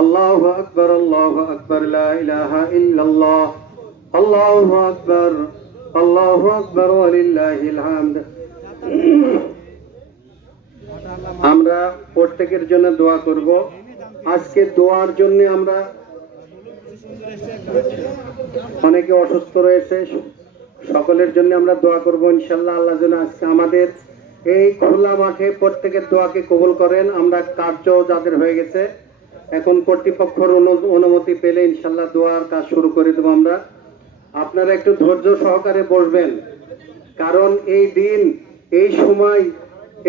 আল্লাহু আকবার, আল্লাহু আকবার, লা ইলাহা ইল্লাল্লাহ, আল্লাহু আকবার, আল্লাহু আকবার, ওয়ালিল্লাহিল হামদ। আমরা প্রত্যেকের জন্য দোয়া করব। আজকে দোয়ার জন্য আমরা অনেকে অসুস্থ রয়েছে, সকলের জন্য আমরা দোয়া করব ইনশাআল্লাহ। আল্লাহ যেন আজকে আমাদের এই খোলা মাঠে প্রত্যেকের দোয়াকে কবুল করেন। আমরা কার্য যাদের হয়ে গেছে, এখন কর্তৃপক্ষের অনুমতি পেলে ইনশাআল্লাহ দোয়ার কাজ শুরু করে দেব আমরা। আপনারা একটু ধৈর্য সহকারে বসবেন, কারণ এই দিন, এই সময়,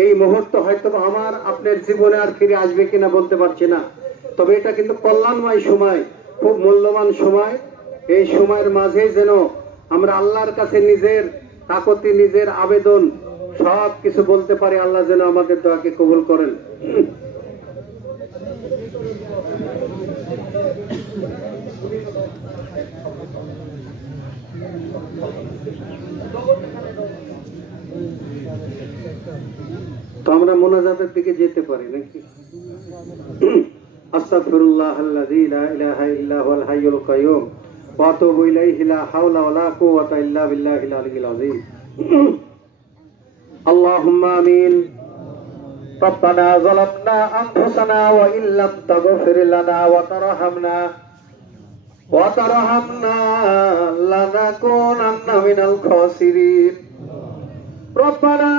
এই মুহূর্ত হয়তো আমার আপনার জীবনে আর ফিরে আসবে কিনা বলতে পারছি না, তবে এটা কিন্তু কল্যাণময় সময়, খুব মূল্যবান সময়। এই সময়ের মাঝে যেন আমরা আল্লাহর কাছে নিজের কাকুতি, নিজের আবেদন সব কিছু বলতে পারি। আল্লাহ যেন আমাদের দোয়াকে কবুল করেন। তো আমরা মোনাজাতের দিকে যেতে পারি নাকি? আস্তাগফিরুল্লাহাল্লাযী লা ইলাহা ইল্লা হুয়াল হাইয়ুল কাইয়্যুম ওয়া আতুবু ইলাইহি লা হাওলা ওয়া লা কুওয়াতা ইল্লা বিল্লাহিল আলিয়্যিল আযীম। আল্লাহুম্মা আমিন। রব্বানা যালামনা আনফুসানা ওয়া ইল্লাম তাগফির লানা ওয়া তারহামনা লানাকুনান্না মিনাল খাসিরিন। ربنا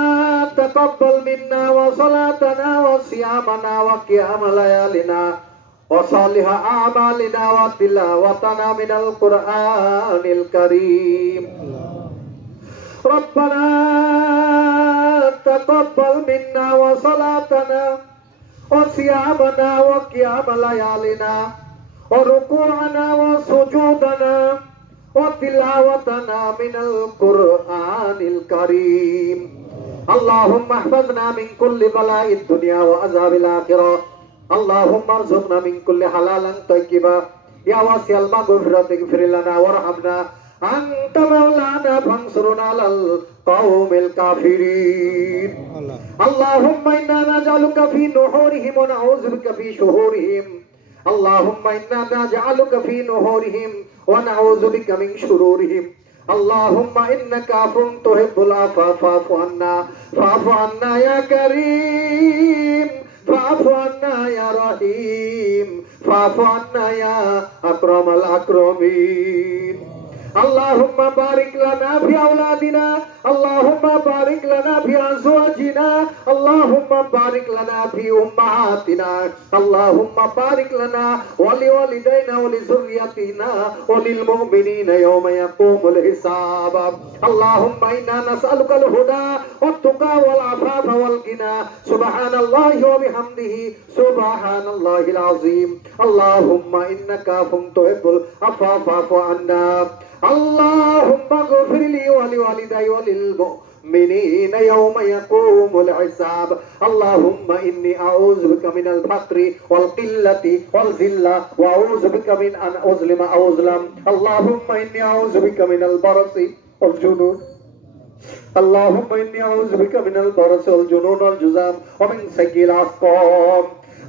تقبل منا وصلاتنا وصيامنا وقيام ليالنا وصالح أعمالنا وتلاوتنا من القرآن الكريم. ربنا تقبل منا وصلاتنا وصيامنا وقيام ليالنا وركوعنا وسجودنا وتلاوتنا من القرآن الكريم. اللهم احفظنا من كل بلاء الدنيا وعذاب الآخرة. اللهم ارزقنا من كل حلال طيبا يا واسع المغفرة اغفر لنا وارحمنا أنت مولانا فانصرنا على القوم الكافرين. اللهم إنا نجعلك في نحورهم ونعوذ بك في شهورهم. اللهم إنا نجعلك في نحورهم ونعوذ بك من شرورهم. اللهم إنك عفو تحب العفو فاعف عنا، فاعف عنا يا كريم، فاعف عنا يا رحيم، فاعف عنا يا أكرم الأكرمين. اللهم بارك لنا في أولادنا، اللهم بارك لنا في أزواجنا، اللهم بارك لنا في أمهاتنا، اللهم بارك لنا ولوالدينا ولذريتنا وللمؤمنين يوم يقوم الحساب. اللهم إنا نسألك الهدى والتقى والعفاف والغنى. سبحان الله وبحمده سبحان الله العظيم. اللهم إنك عفو تحب العفو فاعف عنا. اللهم اغفر لي ولوالدي وللمؤمنين يوم يقوم الحساب. اللهم إني أعوذ بك من الفقر والقلة والذلة وأعوذ بك من أن أظلم أو أظلم. اللهم إني أعوذ بك من البرص والجنون. اللهم إني أعوذ بك من البرص والجنون والجذام ومن سيء الأسقام.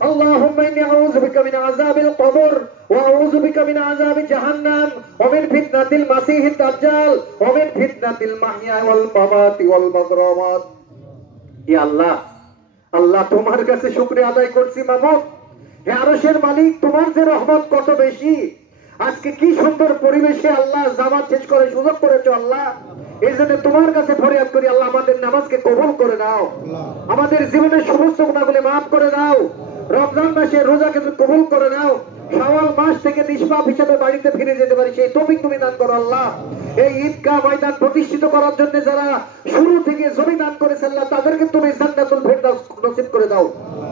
اللهم إني أعوذ بك من عذاب القبر وأعوذ بك من عذاب جهنم ومن فتنة المسيح الدجال ومن فتنة المحيا والممات والمغرمات. يا الله আল্লাহ তোমার কাছে শুকরিয়া আদায় করছি মামুদ। হে আরশের মালিক, তোমার যে রহমত কত বেশি। আজকে কি সুন্দর পরিবেশে আল্লাহ জামাত শেষ করে সুযোগ করেছো আল্লাহ। এই জন্য তোমার কাছে ফরিয়াদ করি আল্লাহ, আমাদের নামাজকে কবুল করে দাও, আমাদের জীবনের সমস্ত গুনাহগুলি মাফ করে দাও, রমজান মাসে রোজাকে কবুল করে নাও, শাওয়াল মাস থেকে নিষ্পাপ হিসেবে বাড়িতে ফিরে যেতে পারি সেই তৌফিক তুমি দান করো আল্লাহ। এই ঈদগাহ ময়দান প্রতিষ্ঠিত করার জন্য যারা শুরু থেকে জমি দান করেছে আল্লাহ, তাদেরকে তুমি জান্নাতুল ফেরদাউস নসিব করে দাও।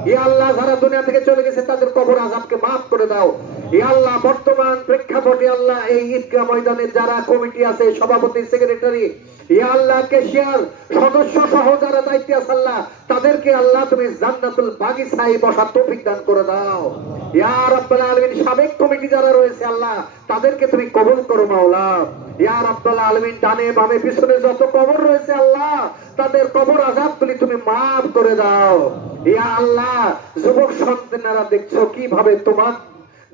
ইয়া আল্লাহ, যারা দুনিয়া থেকে চলে গেছে তাদের কবর আযাবকে মাফ করে দাও। ইয়া আল্লাহ, বর্তমান প্রেক্ষাপটে আল্লাহ এই ঈদগাহ ময়দানে যারা কমিটি আছে, সভাপতি, সেক্রেটারি, ইয়া আল্লাহ কেশিয়ার সদস্য সহ যারা দায়িত্বে আছে আল্লাহ, তাদেরকে আল্লাহ তুমি জান্নাতুল বাগিচায় বসার তৌফিক দান করে দাও। ইয়া রাব্বুল আলামিন, সাবেক কমিটি যারা রয়েছে আল্লাহ, তাদেরকে তুমি কবুল করো মাওলা। ইয়া রাব্বুল আলামিন, ডানে বামে পিছনে যত কবর রয়েছে আল্লাহ, তাদের কবর আযাবগুলি তুমি মাফ করে দাও। ইয়া আল্লাহ, যুবক সন্তানেরা দেখছো কিভাবে তোমার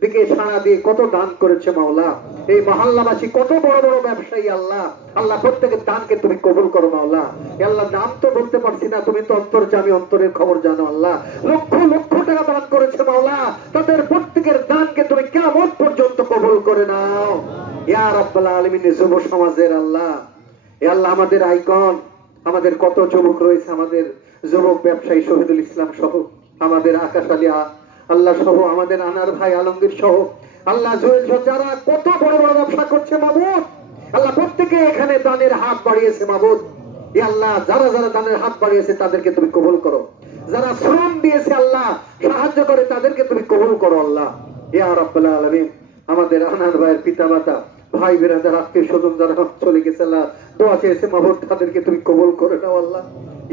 দিকে সাড়া দিয়ে কত দান করেছে মাওলা। এই মহল্লাবাসী কত বড় বড় ব্যবসায়ী আল্লাহ, আল্লাহ প্রত্যেকের দানকে তুমি কবুল করো মাওলা। আল্লাহ নাম তো বলতে পারছি না, তুমি তো অন্তর্যামী, অন্তরের খবর জানো আল্লাহ। লক্ষ লক্ষ টাকা দান করেছে মাওলা, তাদের প্রত্যেকের দানকে তুমি কিয়ামত পর্যন্ত কবুল করে নাও ইয়া রাব্বাল আলামিন। যুব সমাজের আল্লাহ, এ আল্লাহ আমাদের আইকন, আমাদের কত যুবক রয়েছে, আমাদের যুবক ব্যবসায়ী শহীদুল ইসলাম সহ, আমাদের আকাশ আলিয়া আল্লাহ সহ, আমাদের আনার ভাই আলমগীর সহ আল্লাহ, জুয়েল সহ যারা কত বড় বড় ব্যবসা করছে মাবুদ, আল্লাহ প্রত্যেকে এখানে দানের হাত বাড়িয়েছে মাবুদ। এ আল্লাহ যারা যারা দানের হাত বাড়িয়েছে তাদেরকে তুমি কবুল করো, যারা শ্রম দিয়েছে আল্লাহ সাহায্য করে তাদেরকে তুমি কবুল করো আল্লাহ ইয়া রাব্বাল আলামিন। আমাদের আনার ভাইয়ের পিতা মাতা ভাই বেরাদার আত্মীয় স্বজন যারা চলে গেছে আল্লাহ, দোয়া চেয়েছে মাবুদ, তাদেরকে তুমি কবুল করে নাও আল্লাহ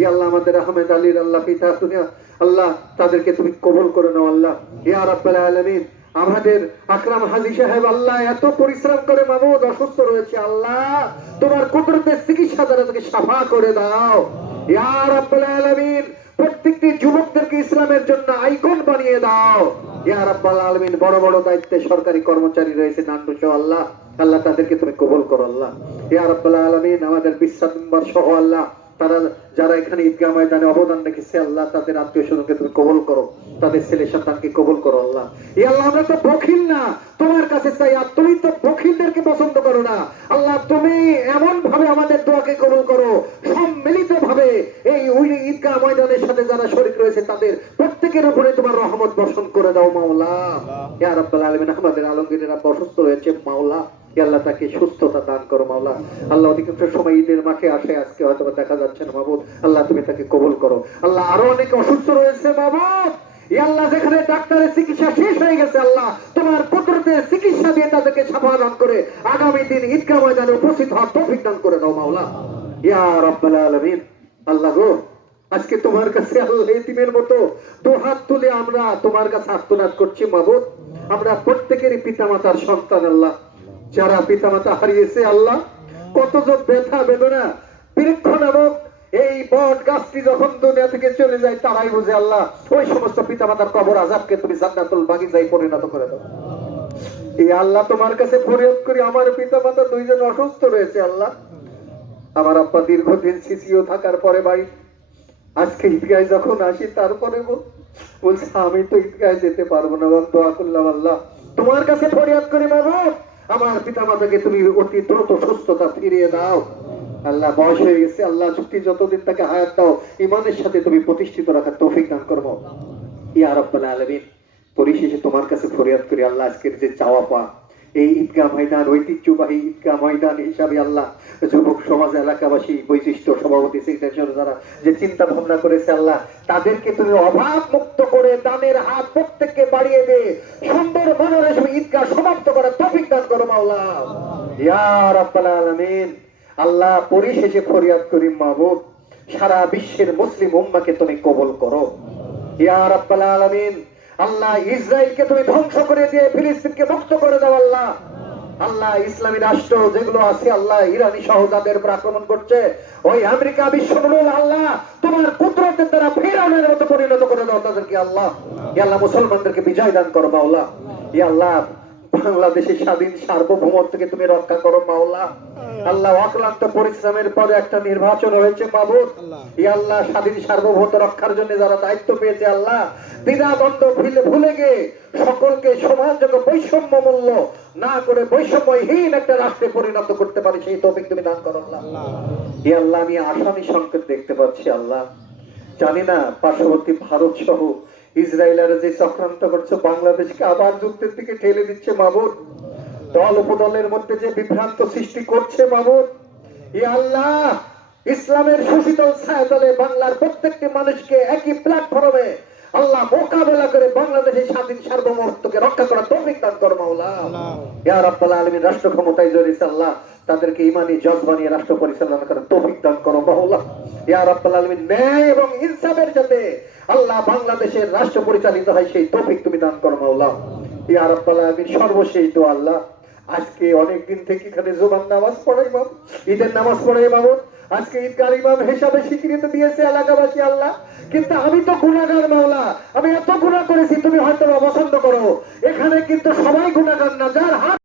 ইয়া আল্লাহ। আমাদের আহমেদ আলীর আল্লাহ পিতা দুনিয়া আল্লাহ, তাদেরকে তুমি কবুল করে নাও আল্লাহ ইয়া রাব্বাল আলামিন। আমাদের আকরাম হাজী সাহেব আল্লাহ এত পরিশ্রম করে মাবুদ, অসুস্থ রয়েছে আল্লাহ, তোমার কুদরতের চিকিৎসা দ্বারা তাকে সাফা করে দাও ইয়া রাব্বাল আলামিন। প্রত্যেকটি যুবকদেরকে ইসলামের জন্য আইকন বানিয়ে দাও ইয়া রাব্বাল আলামিন। বড় বড় দায়িত্বে সরকারি কর্মচারী রয়েছে নান্টু সহ আল্লাহ, আল্লাহ তাদেরকে তুমি কবুল করো আল্লাহ ইয়া রাব্বাল আলামিন। আমাদের বিশ্বাস মেম্বার সহ আল্লাহ, তারা যারা এখানে ঈদগাহ ময়দানে অবদান রেখেছে আল্লাহ, তাদের আত্মীয় স্বজনকে তুমি কবুল করো, তাদের ছেলে সন্তানকে কবুল করো আল্লাহ ইয়া আল্লাহ। আমরা তো বখিল না, তোমার কাছে চাই, আর তুমি তো বখিলদেরকে পছন্দ করো না আল্লাহ। তুমি এমন ভাবে আমাদের দোয়াকে কবুল করো, সম্মিলিত ভাবে এই ঈদগাহ ময়দানের সাথে যারা শরীক রয়েছে তাদের প্রত্যেকের উপরে তোমার রহমত বর্ষণ করে দাও মাওলা ইয়া রাব্বাল আলামিন। আমাদের আলমগীরের আব্বা অসুস্থ রয়েছে মাওলা, আল্লাহ তাকে সুস্থতা দান করো মাওলা। আল্লাহ অধিকাংশ সময় ঈদের মাঠে আসে, আজকে হয়তো দেখা যাচ্ছে না মাবুদ, আল্লাহ তুমি তাকে কবুল করো আল্লাহ। আরো অনেকে অসুস্থ রয়েছে মাবুদ, আল্লাহ যেখানে ডাক্তারের চিকিৎসা শেষ হয়ে গেছে আল্লাহ, তোমার কুদরতের চিকিৎসা দিয়ে তাদেরকে সাফা দান করে আগামী দিন ঈদগাহ ময়দানে উপস্থিত হওয়ার তৌফিক দান করে দাও মাওলা ইয়া রাব্বাল আলামিন। আল্লাহ গো, আজকে তোমার কাছে আল্লাহ এতিমের মতো দুহাত তুলে আমরা তোমার কাছে আর্তনাদ করছি মাবুদ। আমরা প্রত্যেকেরই পিতামাতার সন্তান আল্লাহ, যারা পিতামাতা হারিয়েছে আল্লাহ, কত যে ব্যথা বেদনা। বৃক্ষ নামক এই বট গাছটি যখন দুনিয়া থেকে চলে যায় তারাই বুঝে আল্লাহ, ওই সমস্ত পিতামাতার কবর আযাবকে তুমি জান্নাতুল বাগিচায় পরিণত করে দাও। এই আল্লাহ তোমার কাছে ফরিয়াদ করি, আমার পিতামাতা দুইজন অসুস্থ রয়েছে আল্লাহ। আমার আব্বা দীর্ঘদিন সিসিও থাকার পরে বাড়ি, আজকে ঈদগায় যখন আসি তারপরে বলছে আমি তো ঈদগায় যেতে পারবো না। দোয়া করলাম আল্লাহ তোমার কাছে ফরিয়াদ করি মাবুদ, আমার পিতা মাতাকে তুমি অতি দ্রুত সুস্থতা ফিরিয়ে দাও আল্লাহ। বয়স হয়ে গেছে আল্লাহ, চুক্তি যতদিন তাকে হায়াত দাও, ইমানের সাথে তুমি প্রতিষ্ঠিত রাখার তৌফিক দান করবো ইয়া রাব্বাল আলামিন। পরিশেষে তোমার কাছে ফরিয়াদ করি আল্লাহ, আজকের যে চাওয়া পাওয়া এই ঈদগাহ ময়দান, ঐতিহ্যবাহী ঈদগাহ ময়দান হিসাবে আল্লাহ, যুবক সমাজ এলাকাবাসী বৈশিষ্ট্য সভাপতি সেক্রেটারি যারা যে চিন্তা ভাবনা করেছে আল্লাহ, তাদেরকে তুমি অভাব মুক্ত করে দানের হাত প্রত্যেককে বাড়িয়ে দে, সুন্দর মনোরম ঈদগাহ সমাপ্ত করার তৌফিক দান করো মাওলা ইয়া রাব্বাল আলামিন। আল্লাহ পরিশেষে ফরিয়াদ করি মাবুদ, সারা বিশ্বের মুসলিম উম্মাহকে তুমি কবুল করো ইয়া রাব্বাল আলামিন। আল্লাহ ইসরায়েলকে তুমি ধ্বংস করে দিয়ে ফিলিস্তিনকে মুক্ত করে দাও আল্লাহ। আল্লাহ ইসলামী রাষ্ট্র যেগুলো আছে আল্লাহ, ইরানি সহ যাদের উপর আক্রমণ করছে, ওই আমেরিকা বিশ্বমূল আল্লাহ তোমার কুদরতের দ্বারা ফিরআউনের মতো পরিণত করে দাও তাদেরকে আল্লাহ ইয়া আল্লাহ। মুসলমানদেরকে বিজয় দান করো মাওলা ইয়া আল্লাহ। বাংলাদেশের স্বাধীন সার্বভৌমত্বকে তুমি রক্ষা করো মাওলা আল্লাহ। অক্লান্ত পরিশ্রমের পরে একটা নির্বাচন হয়েছে মাবুদ ইয়া আল্লাহ, স্বাধীন সার্বভৌমত্ব রক্ষার জন্য যারা দায়িত্ব পেয়েছে আল্লাহ, দ্বিধাদ্বন্দ্ব ভুলে গিয়ে সকলকে সমানযোগ্য বৈষম্য মূল্য না করে বৈষম্যহীন একটা রাষ্ট্রে পরিণত করতে পারি সেই তৌফিক তুমি দান করো আল্লাহ ইয়া আল্লাহ। আমি আসামি সংকেত দেখতে পাচ্ছি আল্লাহ, জানি না পার্শ্ববর্তী ভারত সহ ইসরায়েলের যে চক্রান্ত করছে বাংলাদেশকে আবার যুদ্ধের দিকে ঠেলে দিচ্ছে মাবুদ, দল উপদলের মধ্যে যে বিভ্রান্ত সৃষ্টি করছে মাবুদ ইয়া আল্লাহ। ইসলামের সুশীতল ছায়াতলে বাংলার প্রত্যেকটি মানুষকে একই প্ল্যাটফর্মে আল্লাহ মোকাবেলা করে বাংলাদেশের স্বাধীন সার্বভৌমত্বকে রক্ষা করার তৌফিক দান করো মাওলা ইয়া রাব্বাল আলামিন। রাষ্ট্র ক্ষমতায় জড়িয়েছে আল্লাহ, তাদেরকে ইমানি জজ বানিয়ে রাষ্ট্র পরিচালনা করার তৌফিক দান করো মাওলা ইয়া রাব্বাল আলামিন। ন্যায় এবং ইনসাফের যাতে আল্লাহ বাংলাদেশের রাষ্ট্র পরিচালিত হয় সেই তৌফিক তুমি দান করো মাওলা ইয়া রাব্বাল আলামিন। সর্বশেষ তো আল্লাহ, আজকে অনেক দিন থেকে এখানে জুমার নামাজ পড়াই মাবুদ, ঈদের নামাজ পড়াই মাবুদ আজকে ঈদগার ইমাম হিসাবে স্বীকৃতি দিয়েছে এলাকাবাসী আল্লাহ, কিন্তু আমি তো গুনাহগার মাওলা, আমি এত গুনাহ করেছি তুমি হয়তো অপছন্দ করো। এখানে কিন্তু সবাই গুনাহগার না, যার